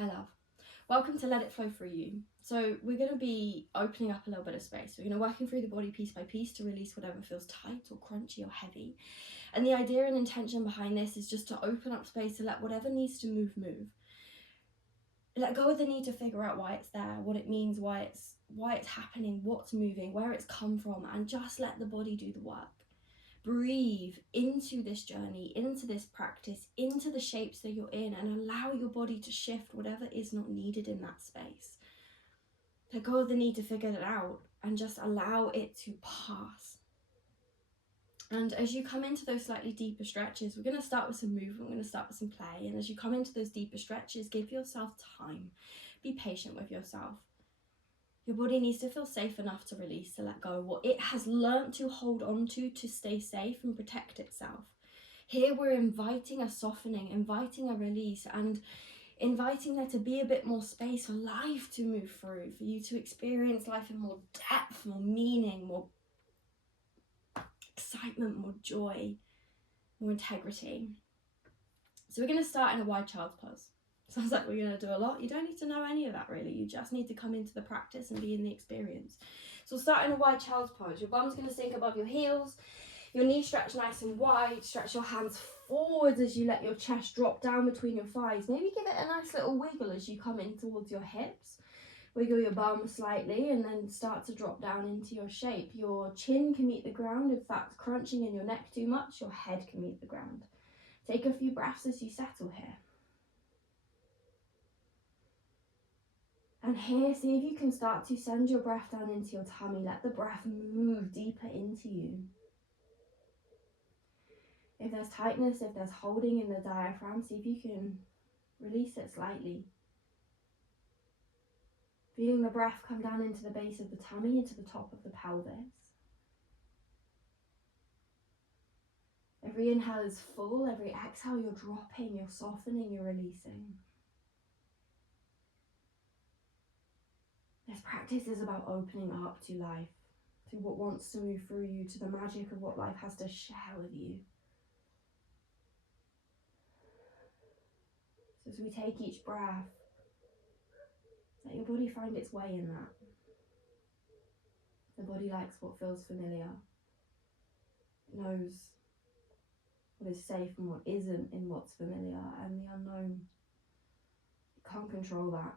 Hi love. Welcome to Let It Flow Through You. So we're going to be opening up a little bit of space. We're going to working through the body piece by piece to release whatever feels tight or crunchy or heavy. And the idea and intention behind this is just to open up space to let whatever needs to move. Let go of the need to figure out why it's there, what it means, why it's happening, what's moving, where it's come from, and just let the body do the work. Breathe into this journey, into this practice, into the shapes that you're in, and allow your body to shift whatever is not needed in that space. Let go of the need to figure it out and just allow it to pass. And as you come into those slightly deeper stretches, we're going to start with some movement, we're going to start with some play. And as you come into those deeper stretches, give yourself time. Be patient with yourself. Your body needs to feel safe enough to release, to let go what it has learned to hold on to stay safe and protect itself. Here we're inviting a softening, inviting a release, and inviting there to be a bit more space for life to move through, for you to experience life in more depth, more meaning, more excitement, more joy, more integrity. So we're going to start in a wide child's pose. Sounds like we're going to do a lot. You don't need to know any of that really. You just need to come into the practice and be in the experience. So we'll start in a wide child's pose. Your bum's going to sink above your heels. Your knees stretch nice and wide. Stretch your hands forwards as you let your chest drop down between your thighs. Maybe give it a nice little wiggle as you come in towards your hips. Wiggle your bum slightly and then start to drop down into your shape. Your chin can meet the ground. If that's crunching in your neck too much, your head can meet the ground. Take a few breaths as you settle here. And here, see if you can start to send your breath down into your tummy. Let the breath move deeper into you. If there's tightness, if there's holding in the diaphragm, see if you can release it slightly. Feeling the breath come down into the base of the tummy, into the top of the pelvis. Every inhale is full, every exhale you're dropping, you're softening, you're releasing. This practice is about opening up to life, to what wants to move through you, to the magic of what life has to share with you. So as we take each breath, let your body find its way in that. The body likes what feels familiar. It knows what is safe and what isn't in what's familiar, and the unknown. It can't control that.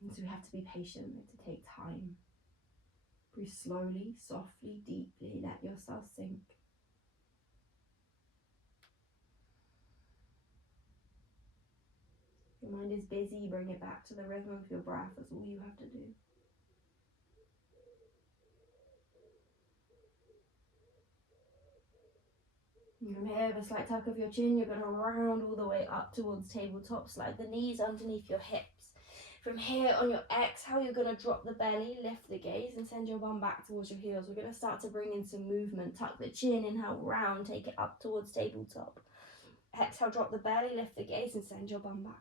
And so we have to be patient, we have to take time. Breathe slowly, softly, deeply, let yourself sink. Your mind is busy, bring it back to the rhythm of your breath, that's all you have to do. And from here, with a slight tuck of your chin, you're going to round all the way up towards tabletop, slide the knees underneath your hips. From here, on your exhale, you're going to drop the belly, lift the gaze, and send your bum back towards your heels. We're going to start to bring in some movement. Tuck the chin, inhale, round, take it up towards tabletop. Exhale, drop the belly, lift the gaze, and send your bum back.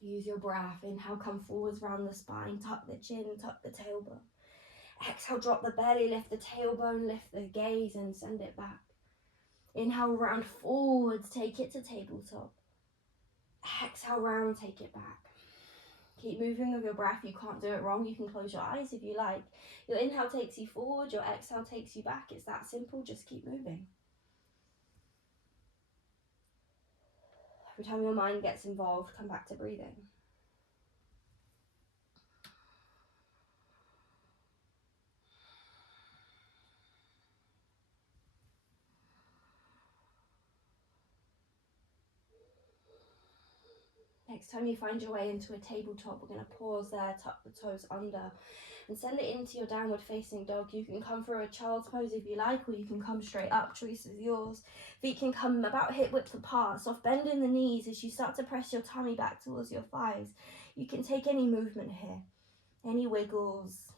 Use your breath. Inhale, come forwards, round the spine, tuck the chin, tuck the tailbone. Exhale, drop the belly, lift the tailbone, lift the gaze, and send it back. Inhale, round forwards, take it to tabletop. Exhale, round, take it back. Keep moving with your breath. You can't do it wrong. You can close your eyes if you like. Your inhale takes you forward, your exhale takes you back. It's that simple. Just keep moving. Every time your mind gets involved, come back to breathing. Next time you find your way into a tabletop, we're going to pause there, tuck the toes under, and send it into your downward facing dog. You can come for a child's pose if you like, or you can come straight up, choice is yours. Feet can come about hip width apart, soft bend in the knees as you start to press your tummy back towards your thighs. You can take any movement here, any wiggles,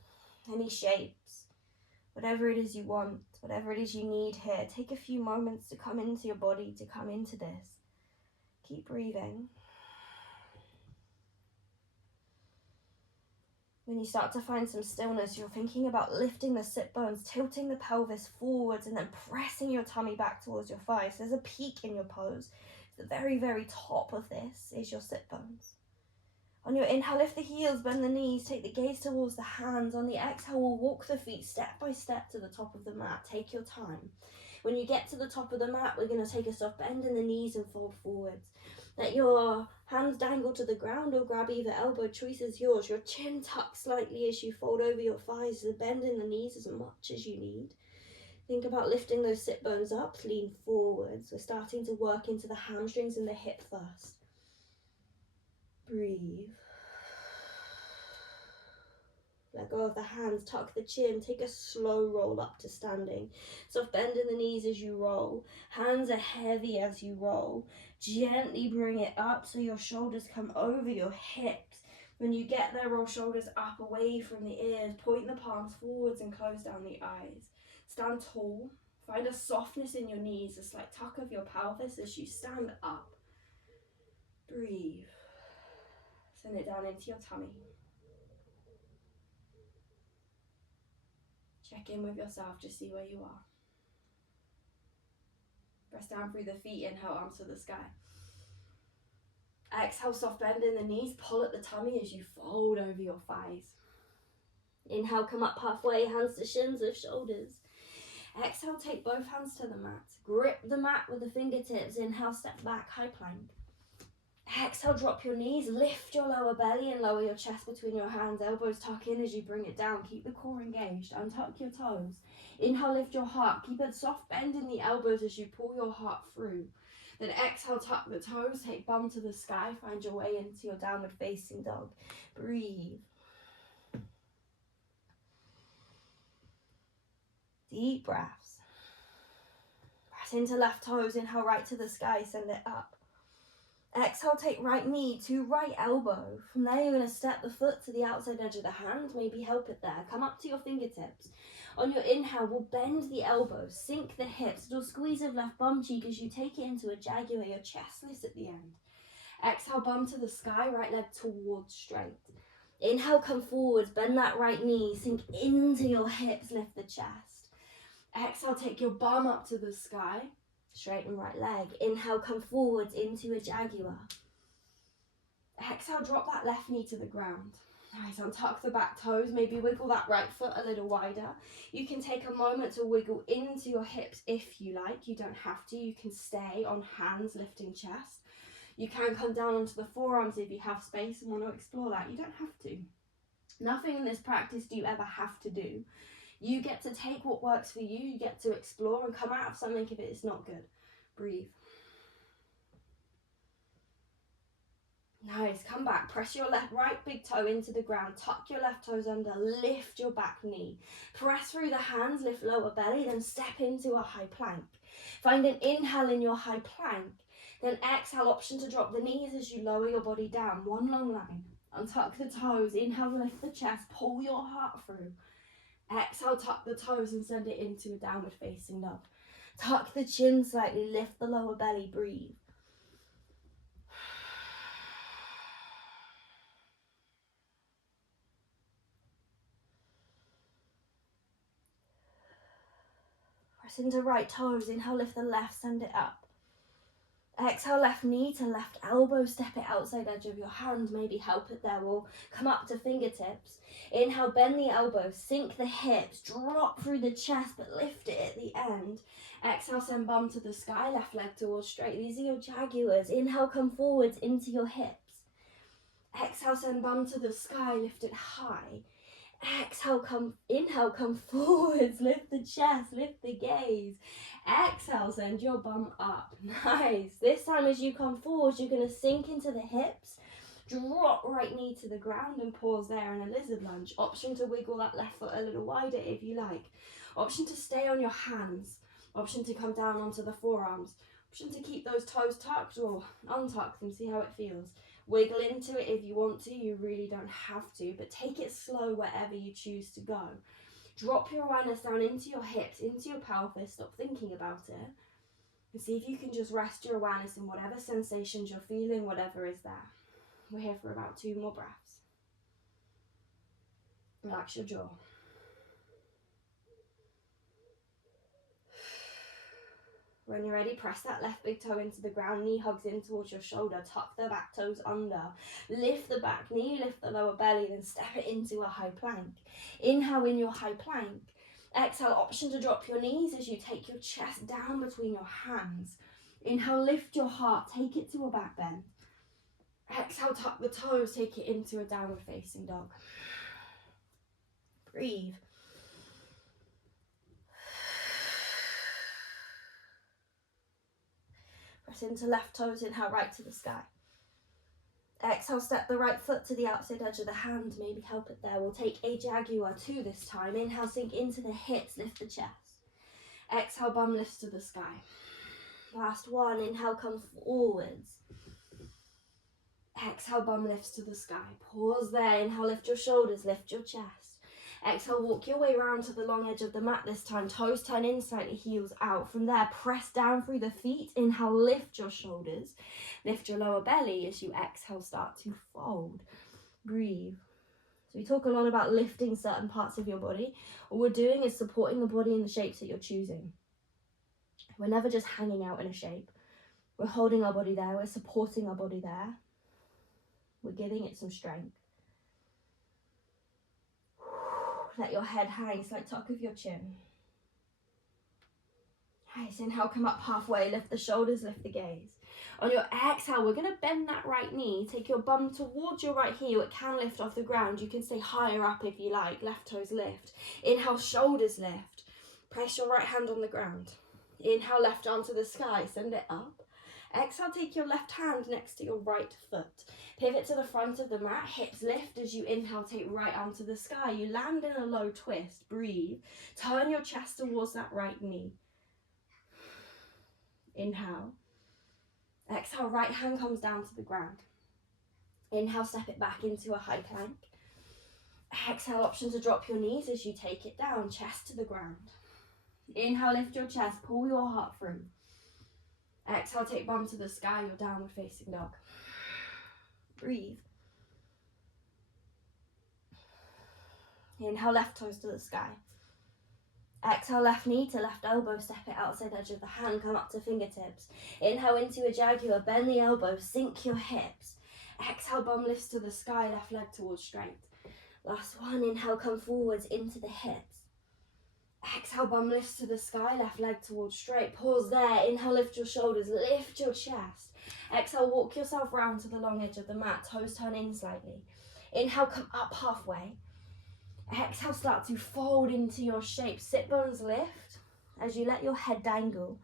any shapes, whatever it is you want, whatever it is you need here. Take a few moments to come into your body, to come into this. Keep breathing. When you start to find some stillness, you're thinking about lifting the sit bones, tilting the pelvis forwards, and then pressing your tummy back towards your thighs. There's a peak in your pose. The very, very top of this is your sit bones. On your inhale, lift the heels, bend the knees, take the gaze towards the hands. On the exhale, we'll walk the feet step by step to the top of the mat. Take your time. When you get to the top of the mat, we're going to take a soft bend in the knees and fold forwards. Let your hands dangle to the ground or grab either elbow. Choice is yours. Your chin tucks slightly as you fold over your thighs. The bend in the knees as much as you need. Think about lifting those sit bones up, lean forwards. We're starting to work into the hamstrings and the hip first. Breathe. Let go of the hands, tuck the chin, take a slow roll up to standing. Soft bend in the knees as you roll. Hands are heavy as you roll. Gently bring it up so your shoulders come over your hips. When you get there, roll shoulders up away from the ears. Point the palms forwards and close down the eyes. Stand tall. Find a softness in your knees, a slight tuck of your pelvis as you stand up. Breathe. Send it down into your tummy. Check in with yourself, just see where you are. Press down through the feet, inhale, arms to the sky. Exhale, soft bend in the knees, pull at the tummy as you fold over your thighs. Inhale, come up halfway, hands to shins, lift shoulders. Exhale, take both hands to the mat. Grip the mat with the fingertips. Inhale, step back, high plank. Exhale, drop your knees, lift your lower belly and lower your chest between your hands. Elbows tuck in as you bring it down. Keep the core engaged. Untuck your toes. Inhale, lift your heart. Keep a soft bend in the elbows as you pull your heart through. Then exhale, tuck the toes. Take bum to the sky. Find your way into your downward facing dog. Breathe. Deep breaths. Press into left toes. Inhale, right to the sky. Send it up. Exhale, take right knee to right elbow. From there, you're going to step the foot to the outside edge of the hand. Maybe help it there. Come up to your fingertips. On your inhale, we'll bend the elbows, sink the hips. Little squeeze of left bum cheek as you take it into a jaguar. Your chest lifts at the end. Exhale, bum to the sky, right leg towards straight. Inhale, come forwards, bend that right knee, sink into your hips, lift the chest. Exhale, take your bum up to the sky. Straighten right leg. Inhale, come forwards into a jaguar. Exhale, drop that left knee to the ground. Nice, untuck the back toes. Maybe wiggle that right foot a little wider. You can take a moment to wiggle into your hips if you like. You don't have to. You can stay on hands lifting chest. You can come down onto the forearms if you have space and want to explore that. You don't have to. Nothing in this practice do you ever have to do. You get to take what works for you. You get to explore and come out of something if it's not good. Breathe. Nice, come back. Press your right big toe into the ground. Tuck your left toes under. Lift your back knee. Press through the hands, lift lower belly, then step into a high plank. Find an inhale in your high plank. Then exhale, option to drop the knees as you lower your body down. One long line. Untuck the toes. Inhale, lift the chest. Pull your heart through. Exhale, tuck the toes and send it into a downward facing dog. Tuck the chin slightly, lift the lower belly, breathe. Press into right toes, inhale, lift the left, send it up. Exhale, left knee to left elbow, step it outside edge of your hand, maybe help it there. We'll come up to fingertips. Inhale, bend the elbows, sink the hips, drop through the chest, but lift it at the end. Exhale, send bum to the sky, left leg towards straight. These are your jaguars. Inhale, come forwards into your hips. Exhale, send bum to the sky, lift it high. Exhale, inhale, come forwards, lift the chest, lift the gaze. Exhale, send your bum up. Nice. This time as you come forwards, you're going to sink into the hips, drop right knee to the ground and pause there in a lizard lunge. Option to wiggle that left foot a little wider if you like. Option to stay on your hands. Option to come down onto the forearms. Option to keep those toes tucked or untuck them, see how it feels. Wiggle into it if you want to, you really don't have to, but take it slow wherever you choose to go. Drop your awareness down into your hips, into your pelvis, stop thinking about it, and see if you can just rest your awareness in whatever sensations you're feeling, whatever is there. We're here for about 2 more breaths. Relax your jaw. When you're ready, press that left big toe into the ground, knee hugs in towards your shoulder, tuck the back toes under, lift the back knee, lift the lower belly, then step it into a high plank. Inhale in your high plank. Exhale, option to drop your knees as you take your chest down between your hands. Inhale, lift your heart, take it to a back bend. Exhale, tuck the toes, take it into a downward facing dog. Breathe. Press into left toes, inhale right to the sky. Exhale, step the right foot to the outside edge of the hand, maybe help it there. We'll take a jaguar 2 this time. Inhale, sink into the hips, lift the chest. Exhale, bum lifts to the sky. Last one, inhale, come forwards. Exhale, bum lifts to the sky. Pause there, inhale, lift your shoulders, lift your chest. Exhale, walk your way around to the long edge of the mat this time. Toes turn in slightly, heels out. From there, press down through the feet. Inhale, lift your shoulders. Lift your lower belly as you exhale, start to fold. Breathe. So we talk a lot about lifting certain parts of your body. What we're doing is supporting the body in the shapes that you're choosing. We're never just hanging out in a shape. We're holding our body there. We're supporting our body there. We're giving it some strength. Let your head hang, slight tuck of your chin. Nice, inhale, come up halfway, lift the shoulders, lift the gaze. On your exhale, we're going to bend that right knee, take your bum towards your right heel. It can lift off the ground. You can stay higher up if you like. Left toes lift. Inhale, shoulders lift. Press your right hand on the ground. Inhale, left arm to the sky, send it up. Exhale, take your left hand next to your right foot. Pivot to the front of the mat, hips lift as you inhale, take right arm to the sky. You land in a low twist, breathe. Turn your chest towards that right knee. Inhale. Exhale, right hand comes down to the ground. Inhale, step it back into a high plank. Exhale, option to drop your knees as you take it down, chest to the ground. Inhale, lift your chest, pull your heart through. Exhale, take bum to the sky, your downward facing dog. Breathe. Inhale, left toes to the sky. Exhale, left knee to left elbow, step it outside edge of the hand, come up to fingertips. Inhale into a jaguar, bend the elbows, sink your hips. Exhale, bum lifts to the sky, left leg towards straight. Last one, inhale, come forwards into the hips. Exhale, bum lifts to the sky, left leg towards straight. Pause there, inhale, lift your shoulders, lift your chest. Exhale, walk yourself round to the long edge of the mat, toes turn in slightly. Inhale, come up halfway. Exhale, start to fold into your shape. Sit bones lift as you let your head dangle.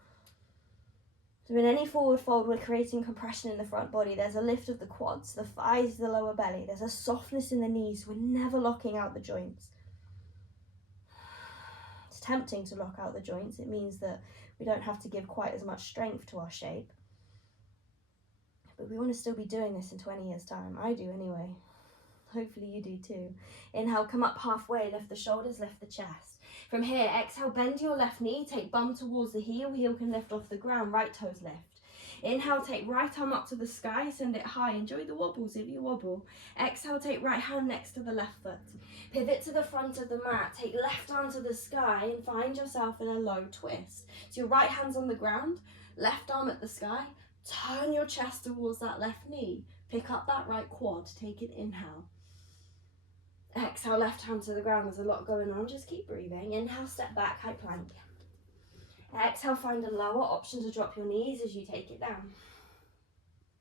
So in any forward fold, we're creating compression in the front body. There's a lift of the quads, the thighs, the lower belly. There's a softness in the knees. We're never locking out the joints. It's tempting to lock out the joints. It means that we don't have to give quite as much strength to our shape. But we want to still be doing this in 20 years' time. I do anyway. Hopefully you do too. Inhale, come up halfway, lift the shoulders, lift the chest. From here, exhale, bend your left knee, take bum towards the heel. Heel can lift off the ground, right toes lift. Inhale, take right arm up to the sky, send it high. Enjoy the wobbles if you wobble. Exhale, take right hand next to the left foot. Pivot to the front of the mat, take left arm to the sky and find yourself in a low twist. So your right hand's on the ground, left arm at the sky. Turn your chest towards that left knee. Pick up that right quad, take an inhale. Exhale, left hand to the ground. There's a lot going on, just keep breathing. Inhale, step back, high plank. Exhale, find a lower option to drop your knees as you take it down.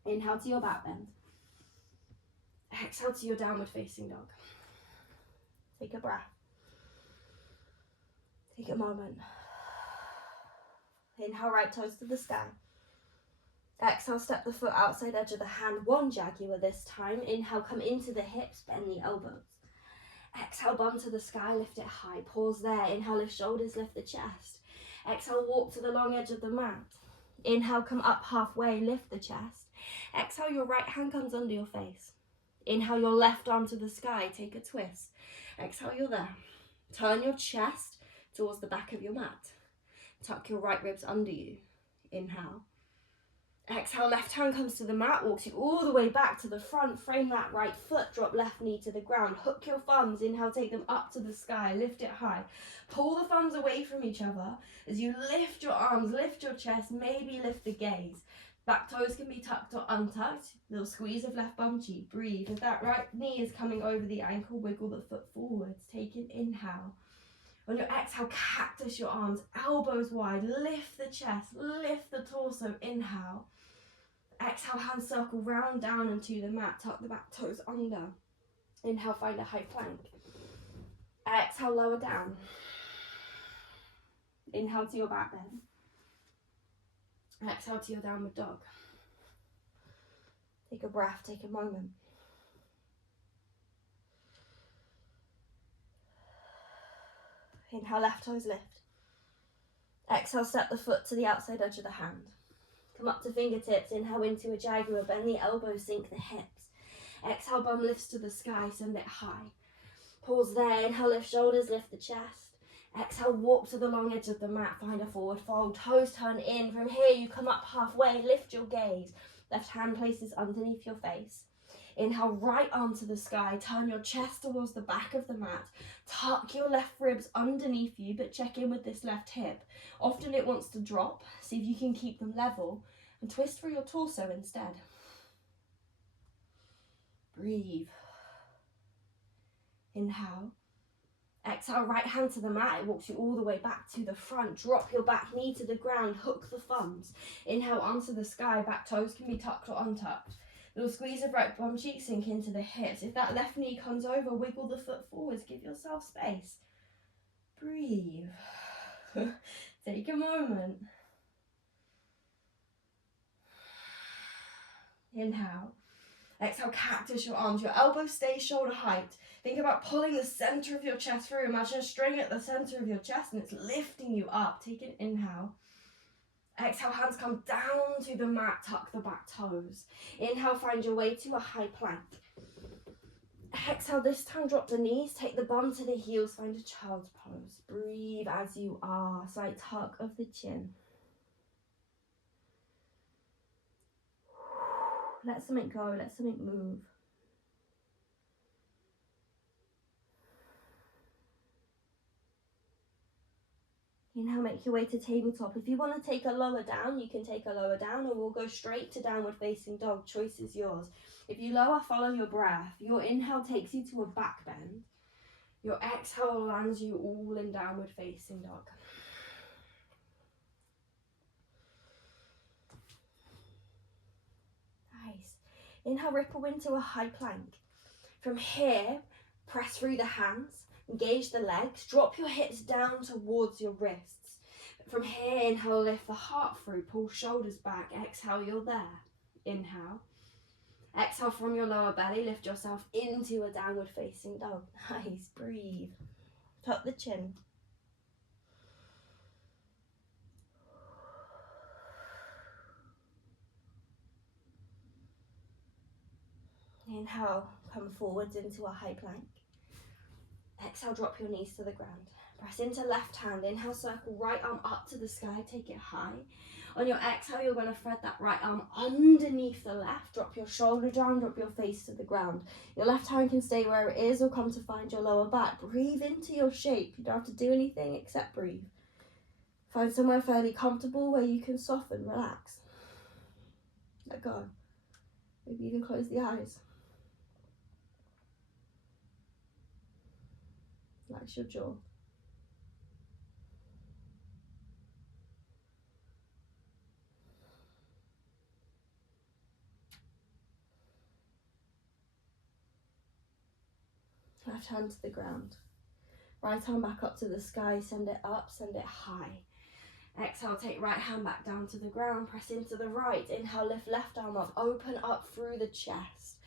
Inhale to your back bend. Exhale to your downward facing dog. Take a breath. Take a moment. Inhale, right toes to the sky. Exhale, step the foot outside edge of the hand, one jaguar this time. Inhale, come into the hips, bend the elbows. Exhale, bum to the sky, lift it high. Pause there. Inhale, lift shoulders, lift the chest. Exhale, walk to the long edge of the mat. Inhale, come up halfway, lift the chest. Exhale, your right hand comes under your face. Inhale, your left arm to the sky, take a twist. Exhale, you're there. Turn your chest towards the back of your mat. Tuck your right ribs under you. Inhale. Exhale, left hand comes to the mat, walks you all the way back to the front, frame that right foot, drop left knee to the ground, hook your thumbs, inhale, take them up to the sky, lift it high. Pull the thumbs away from each other as you lift your arms, lift your chest, maybe lift the gaze. Back toes can be tucked or untucked, little squeeze of left bum cheek, breathe. If that right knee is coming over the ankle, wiggle the foot forwards, take an inhale. On your exhale, cactus your arms, elbows wide, lift the chest, lift the torso, inhale. Exhale, hands circle round down into the mat, tuck the back toes under. Inhale, find a high plank. Exhale, lower down. Inhale to your back bend. Exhale to your downward dog. Take a breath, take a moment. Inhale, left toes lift. Exhale, step the foot to the outside edge of the hand. Come up to fingertips, inhale into a jaguar, bend the elbows, sink the hips. Exhale, bum lifts to the sky, send it high. Pause there, inhale, lift shoulders, lift the chest. Exhale, walk to the long edge of the mat, find a forward fold, toes turn in. From here, you come up halfway, lift your gaze. Left hand places underneath your face. Inhale, right arm to the sky, turn your chest towards the back of the mat. Tuck your left ribs underneath you, but check in with this left hip. Often it wants to drop, see if you can keep them level, and twist through your torso instead. Breathe. Inhale. Exhale, right hand to the mat, it walks you all the way back to the front. Drop your back knee to the ground, hook the thumbs. Inhale, arms to the sky, back toes can be tucked or untucked. Little squeeze of right bum cheek, sink into the hips. If that left knee comes over, wiggle the foot forwards, give yourself space. Breathe. Take a moment. Inhale. Exhale, cactus your arms. Your elbows stay shoulder height. Think about pulling the center of your chest through. Imagine a string at the center of your chest and it's lifting you up. Take an inhale. Exhale, hands come down to the mat, tuck the back toes. Inhale, find your way to a high plank. Exhale, this time drop the knees, take the bum to the heels, find a child's pose. Breathe as you are, slight tuck of the chin. Let something go, let something move. Inhale, make your way to tabletop. If you want to take a lower down, you can take a lower down, or we'll go straight to downward facing dog. Choice is yours. If you lower, follow your breath. Your inhale takes you to a back bend. Your exhale lands you all in downward facing dog. Nice. Inhale, ripple into a high plank. From here, press through the hands. Engage the legs, drop your hips down towards your wrists. From here, inhale, lift the heart through, pull shoulders back. Exhale, you're there. Inhale. Exhale from your lower belly, lift yourself into a downward facing dog. Nice, breathe. Tuck the chin. Inhale, come forwards into a high plank. Exhale, drop your knees to the ground. Press into left hand. Inhale, circle right arm up to the sky. Take it high. On your exhale, you're going to thread that right arm underneath the left. Drop your shoulder down. Drop your face to the ground. Your left hand can stay where it is or come to find your lower back. Breathe into your shape. You don't have to do anything except breathe. Find somewhere fairly comfortable where you can soften, relax. Let go. Maybe even close the eyes. Relax your jaw. Left hand to the ground. Right arm back up to the sky. Send it up, send it high. Exhale, take right hand back down to the ground. Press into the right. Inhale, lift left arm up. Open up through the chest.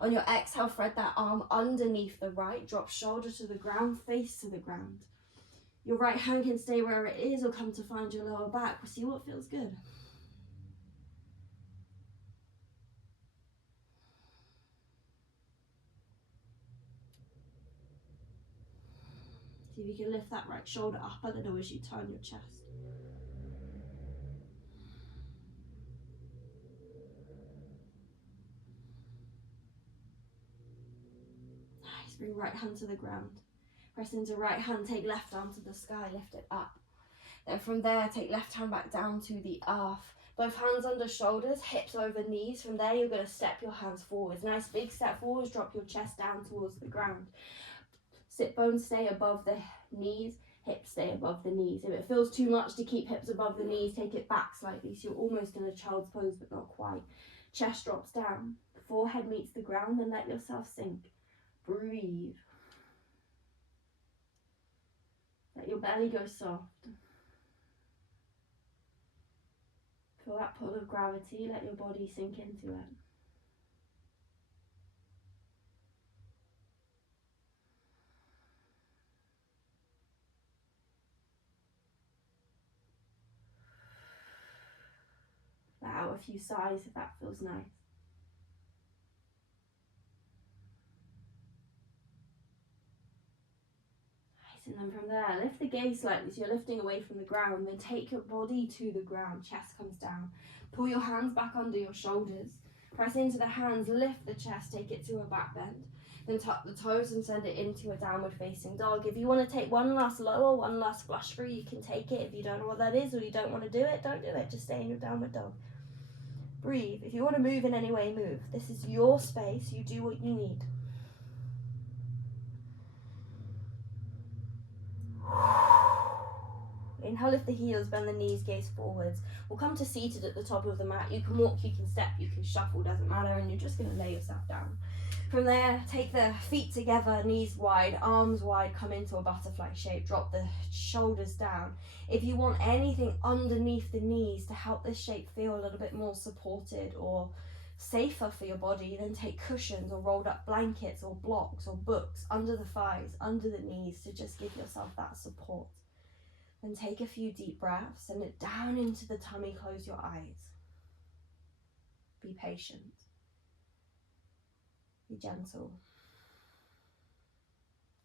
On your exhale, thread that arm underneath the right. Drop shoulder to the ground, face to the ground. Your right hand can stay where it is or come to find your lower back. We'll see what feels good. See if you can lift that right shoulder up a little as you turn your chest. Nice. Bring right hand to the ground. Press into right hand, take left arm to the sky, lift it up. Then from there, take left hand back down to the earth. Both hands under shoulders, hips over knees. From there, you're going to step your hands forwards. Nice big step forwards, drop your chest down towards the ground. Sit bones stay above the knees, hips stay above the knees. If it feels too much to keep hips above the knees, take it back slightly so you're almost in a child's pose but not quite. Chest drops down, forehead meets the ground, and let yourself sink. Breathe. Let your belly go soft. Feel that pull of gravity, let your body sink into it. Let out a few sighs if that feels nice. And then from there, lift the gaze slightly so you're lifting away from the ground. Then take your body to the ground, chest comes down. Pull your hands back under your shoulders. Press into the hands, lift the chest, take it to a back bend. Then tuck the toes and send it into a downward facing dog. If you want to take one last lower, one last flush through, you can take it. If you don't know what that is or you don't want to do it, don't do it. Just stay in your downward dog. Breathe. If you want to move in any way, move. This is your space. You do what you need. Inhale, lift the heels, bend the knees, gaze forwards. We'll come to seated at the top of the mat. You can walk, you can step, you can shuffle, doesn't matter, and you're just going to lay yourself down. From there, take the feet together, knees wide, arms wide, come into a butterfly shape, drop the shoulders down. If you want anything underneath the knees to help this shape feel a little bit more supported or safer for your body, then take cushions or rolled up blankets or blocks or books under the thighs, under the knees to just give yourself that support. Then take a few deep breaths, send it down into the tummy, close your eyes. Be patient. Be gentle.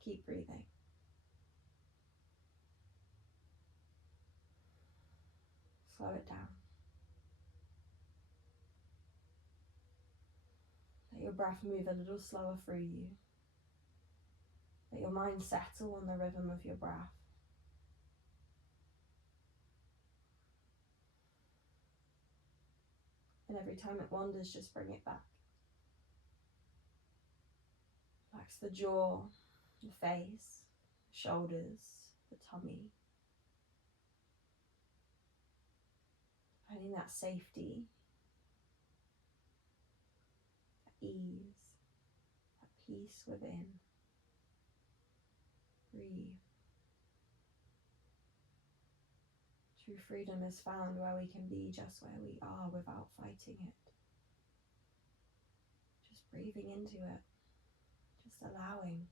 Keep breathing. Slow it down. Let your breath move a little slower through you. Let your mind settle on the rhythm of your breath. And every time it wanders, just bring it back. Relax the jaw, the face, the shoulders, the tummy. Finding that safety, that ease, that peace within. Breathe. True freedom is found where we can be just where we are without fighting it. Just breathing into it. Just allowing.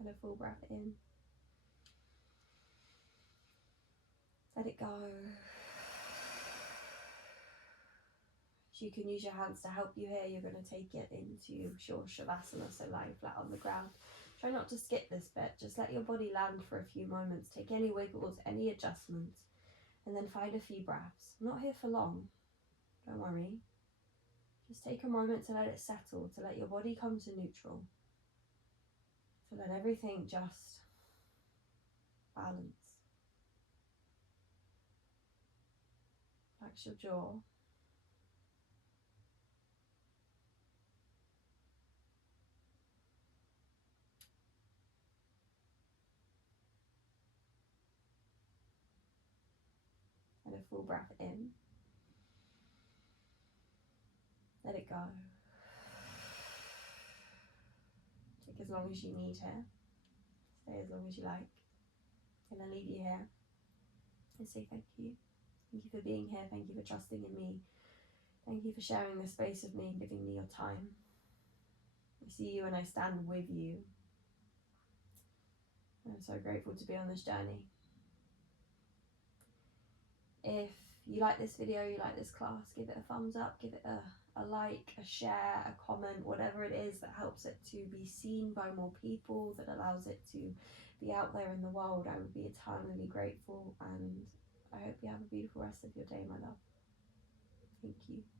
And a full breath in. Let it go. You can use your hands to help you here. You're going to take it into short shavasana, so lying flat on the ground. Try not to skip this bit. Just let your body land for a few moments. Take any wiggles, any adjustments, and then find a few breaths. I'm not here for long. Don't worry. Just take a moment to let it settle, to let your body come to neutral, to let everything just balance. Relax your jaw. And a full breath in. Let it go. Take as long as you need here. Stay as long as you like. And I'll leave you here and say thank you. Thank you for being here. Thank you for trusting in me. Thank you for sharing this space with me and giving me your time. I see you and I stand with you. I'm so grateful to be on this journey. If you like this video, you like this class, give it a thumbs up, give it a like, a share, a comment, whatever it is that helps it to be seen by more people, that allows it to be out there in the world. I would be eternally grateful, and I hope you have a beautiful rest of your day, my love. Thank you.